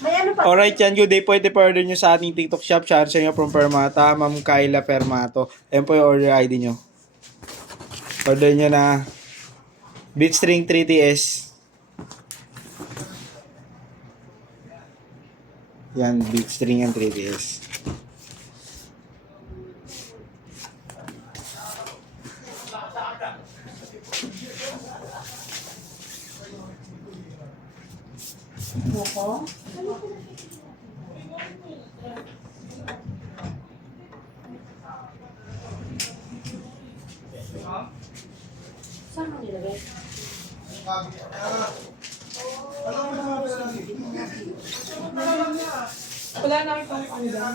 May ano pa? Alright yan, good day po. Ito po order nyo sa ating TikTok shop. Share nyo from Permata, Ma'am Kyla Permato. Ayan po yung order ID nyo. Order nyo na Beatstring 3TS. Yan, Beatstring yan 3TS. Buko? Saan mo nilagay? Wala na kitang ano dyan.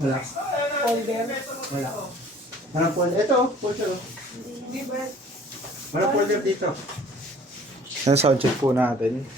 Wala. Folder. Wala. Walang folder. Ito, folder. Hindi ba? Walang folder dito. Sound check po natin.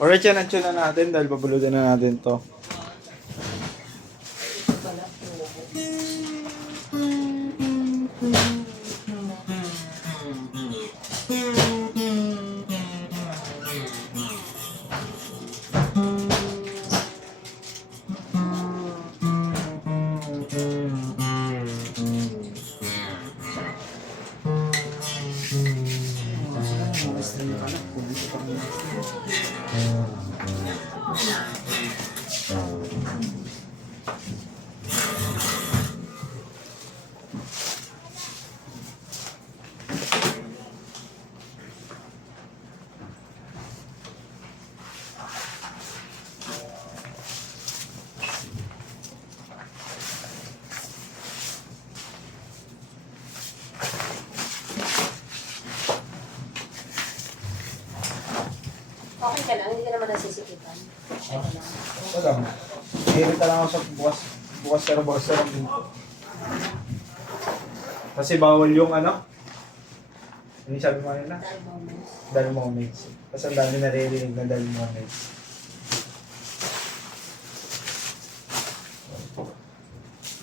Alright yan, ang tune na natin dahil babulutan na natin to. Okay ka lang, hindi ka naman nasisikitan. Okay ka lang. Wala. Hirita lang ako sa bukas pero dito. Kasi bawal yung ano? Ano yung sabi mo kanina? Dahil moments. Dull moments. Kasi ang dami naririnig na dull moments.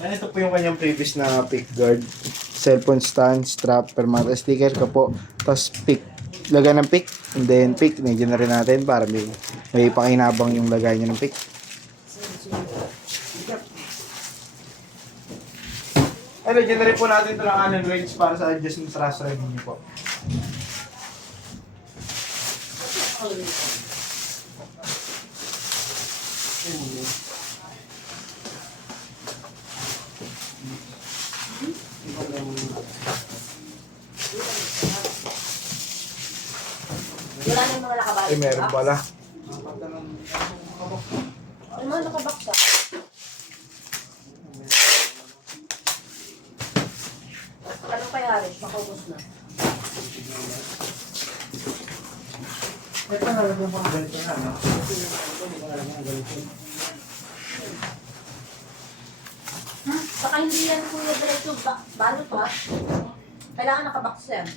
Yan, ito po yung kanyang previous na pick guard. Cellphone stand, strap, permata sticker ka po. Tapos pick. Lagay ng pick. And then pick. Medyo na rin natin para may pakinabang yung lagay niya ng pick. Ay, lagyan na rin po natin ito ng Allen wrench para sa adjustment sa raster niyo po. Wala na yung mga nakabalik. Ay, meron pala. Yung mga nakabaksa. Anong kaya rin? Makaubos na. Ito na lang yung mga ganito na, no? Baka hindi yan kuya diretso balot ha. Kailangan nakabaksa yan.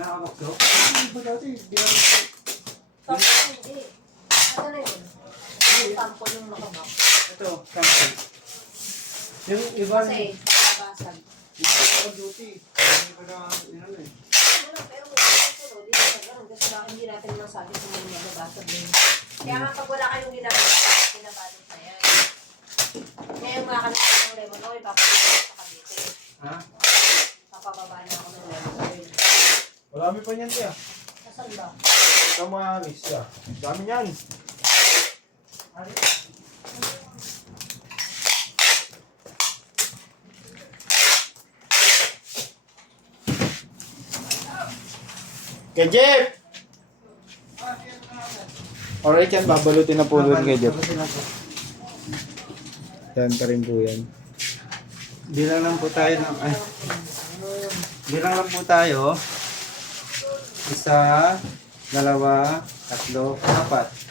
Nakakabakso? Tapos hindi. Ano na yun? Yung tampo yung nakabak. Ito, sample. Yung iba, Kasi nakabasag. duty. Hindi pa na, ano eh. Ano, pero kung susunod, hindi na ganun. Kasi baka hindi natin masabi kung ano nabasag din. Kaya nga pag wala kayong ginagawa, pinabalot na yan. Kaya yung mga kanila ng lemon oil, papababa sa kabite. Ha? Papababa na ako ng lemon oil. Marami pa niyan, tiya. Nasaan ba? Ito mga lista. Dami niyan. Kay Jeff! Alright yan, babalutin na po doon kay Jeff. Yan pa rin po yan. Bilang lang po tayo ng... Ay. Bilang lang po tayo. 1, 2, 3, 4.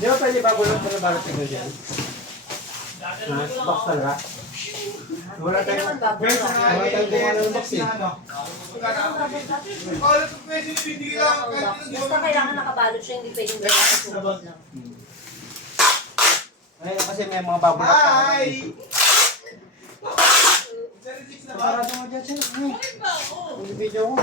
Di ba pwede babulong mo na balot tinggal dyan? Box talaga? Wala Pwede tayo. naman babulong. Wala tayo kung ano ng box eh. Basta kailangan nakabalot siya, hindi pwedeng gano'n sa sumot lang. Ngayon kasi may mga babulok. Hi! Sarado mo dyan sila. Yung video ko.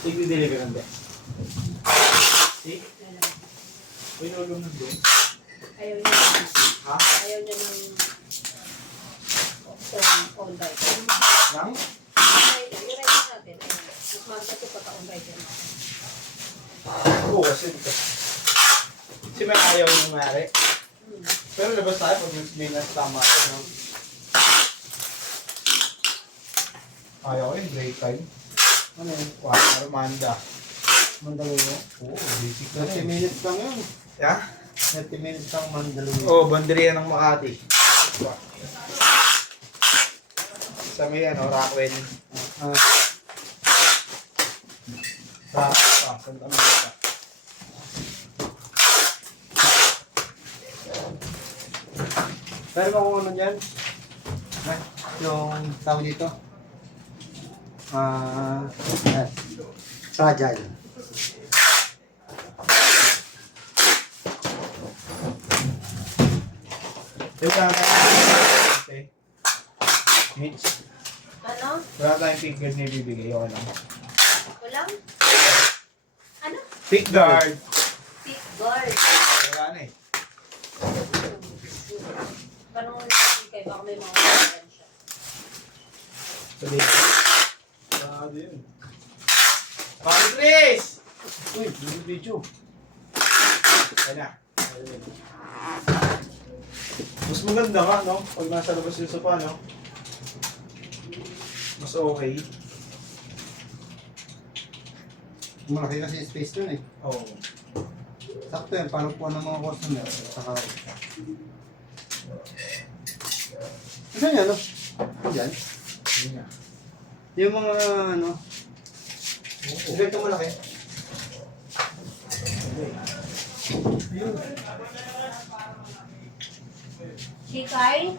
Tigdi-deliver lang ba? See? Uy, nulong na doon. Ayaw niya. Ha? Ayaw niya ng all right. Lang? I-write natin. Mas maganda pa all right. Oo, kasi may ayaw yung mari. Pero labas tayo pag may nasa tama ako. No? Ayaw ko yung break time. Ano yun? Wow, Armanda. Mandaluyong? Oo, basic na 30 minutes lang yun. Yeah? 30 minutes lang Mandaluyong. Oo, banderiya ng Makati. Sa may Rockwell. Santa Monica. Pero kung ano dyan? Yung tawag dito? Fragile. Okay. Mitch, Ano? wala tayong pick guard na ibibigay. Okay lang. Walang? Ano? Pick guard. Pick guard. Wala na eh. Parang kay baka may mga kailan siya. Sabihin. Grabe yun. Patrice! Uy, yung video. Ayan na. Mas maganda nga, no? Pag nasa labas yung sopa, no? Mas okay. Malaki kasi space dun eh. Oo. Sakto yan, para po ng mga customer. Saka... Saan yan, no? Diyan. Yun nga. Yung mga, ano... Ganito malaki. Yun. Shikay,